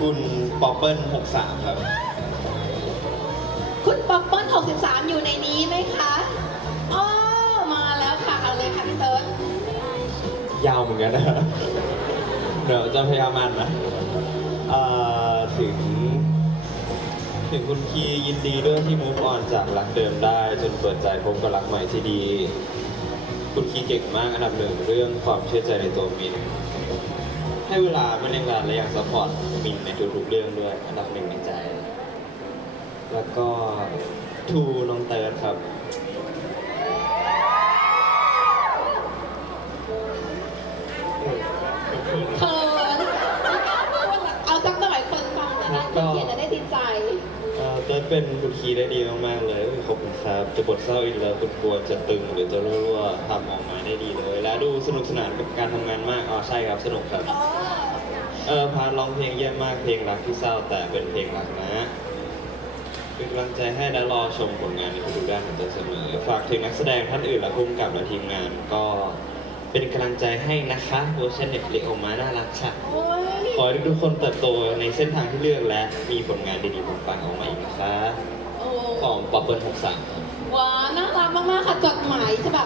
คุณป๊อปเปิล63 ครับ คุณป๊อปเปิ้ล63 อยู่ในนี้ไหมคะอ๋อมาแล้วค่ะ เอาเลยค่ะพี่เติร์ดยาวเหมือนกันนะ เดี๋ยวจะพยายามอ่านนะเอ่อถึง ถึงคุณคียินดีด้วยที่ move on จากรักเดิมได้ จนเปิดใจพบกับรักใหม่ที่ดี คุณคีเก่งมากอันดับหนึ่งเรื่องความเชื่อใจในตัวมิน ให้เวลาไม่เร่งรัดและอยากซัพพอร์ตมินในทุกๆเรื่องด้วย อันดับหนึ่งในใจ แล้วก็ทูน้องเติร์ดครับ เขินไม่กล้าพูดเอาสักหน่อยคนฟังจะได้คนเขียนจะได้ติดใจ เอ่อเติร์ดเป็นคุณคีได้ดีมากๆเลยขอบคุณครับจะบทเศร้าอีกแล้วคุณกลัวจะตึงหรือจะรั่วๆทำออกมาได้ดีเลยและ ดูสนุกสนานกับการทำงานมากอ๋อใช่ครับสนุกครับ อ๋อเออพาร์ทร้องเพลงเยี่ยมมากเพลงรักที่เศร้าแต่เป็นเพลงรักนะเป็นกำลังใจให้และรอชมผลงานในทุกๆด้านของเธอเสมอ ฝากถึงนักแสดงท่านอื่นและผู้กำกับและทีมงานก็เป็นกำลังใจให้นะคะเวอร์ชันเน็ตเล็กออกมาน่ารักค่ะ โอ้ยขอให้ทุกๆคนเติบโตในเส้นทางที่เลือกและมีผลงานดีๆปังๆออกมาอีกนะคะโอ้ของป๊อปเปิลหกสามว้าวน่ารักมากๆค่ะจดหมายฉบับ